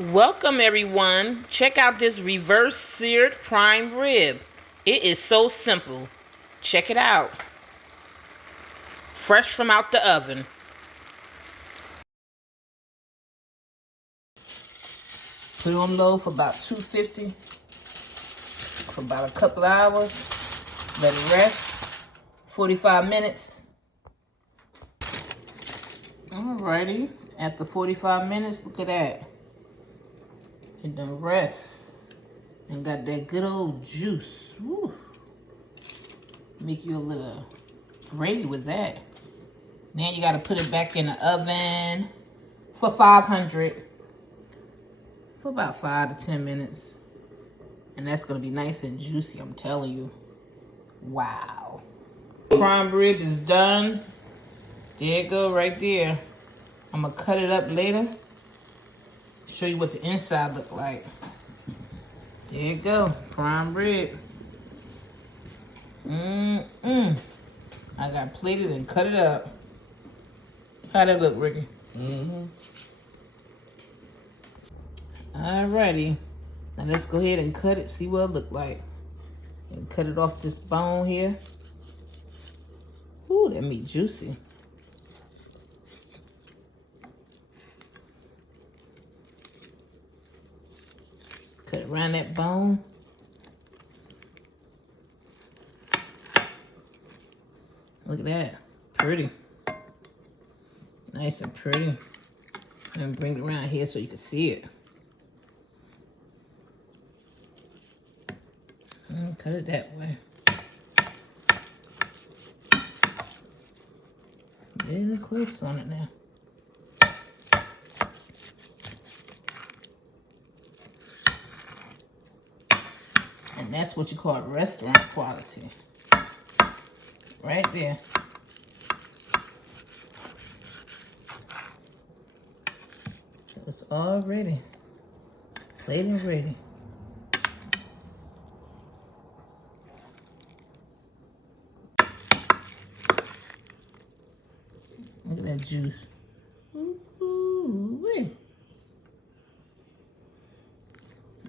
Welcome everyone. Check out this reverse seared prime rib. It is so simple. Check it out. Fresh from out the oven. Put it on low for about 250 for about a couple hours. Let it rest. 45 minutes. Alrighty. After 45 minutes, look at that. It done rest and got that good old juice. Woo. Make you a little gravy with that. Now you gotta put it back in the oven for 500 for about 5 to 10 minutes. And that's gonna be nice and juicy, I'm telling you. Wow. Prime rib is done. There it go right there. I'm gonna cut it up later. Show you what the inside look like. There you go, prime rib. I got plated and cut it up. How that look, Ricky? Alrighty. Now let's go ahead and cut it, see what it look like. And cut it off this bone here. Ooh, that meat juicy. Cut it around that bone. Look at that. Pretty. Nice and pretty. And bring it around here so you can see it. And cut it that way. Really close on it now. And that's what you call restaurant quality. Right there. It's all ready. Plated and ready. Look at that juice. Ooh-wee.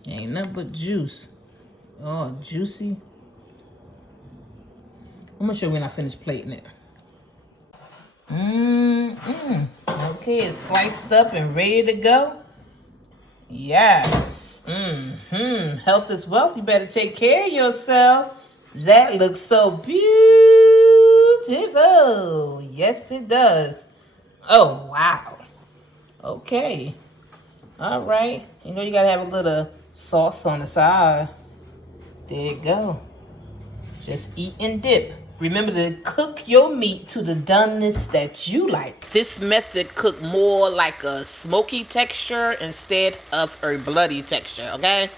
Ain't nothing but juice. Oh, juicy. I'm gonna show you when I finish plating it. Okay, it's sliced up and ready to go. Yes. Health is wealth. You better take care of yourself. That looks so beautiful. Yes, it does. Oh, wow. Okay. All right. You know you gotta have a little sauce on the side. There you go. Just eat and dip. Remember to cook your meat to the doneness that you like. This method cook more like a smoky texture instead of a bloody texture, okay?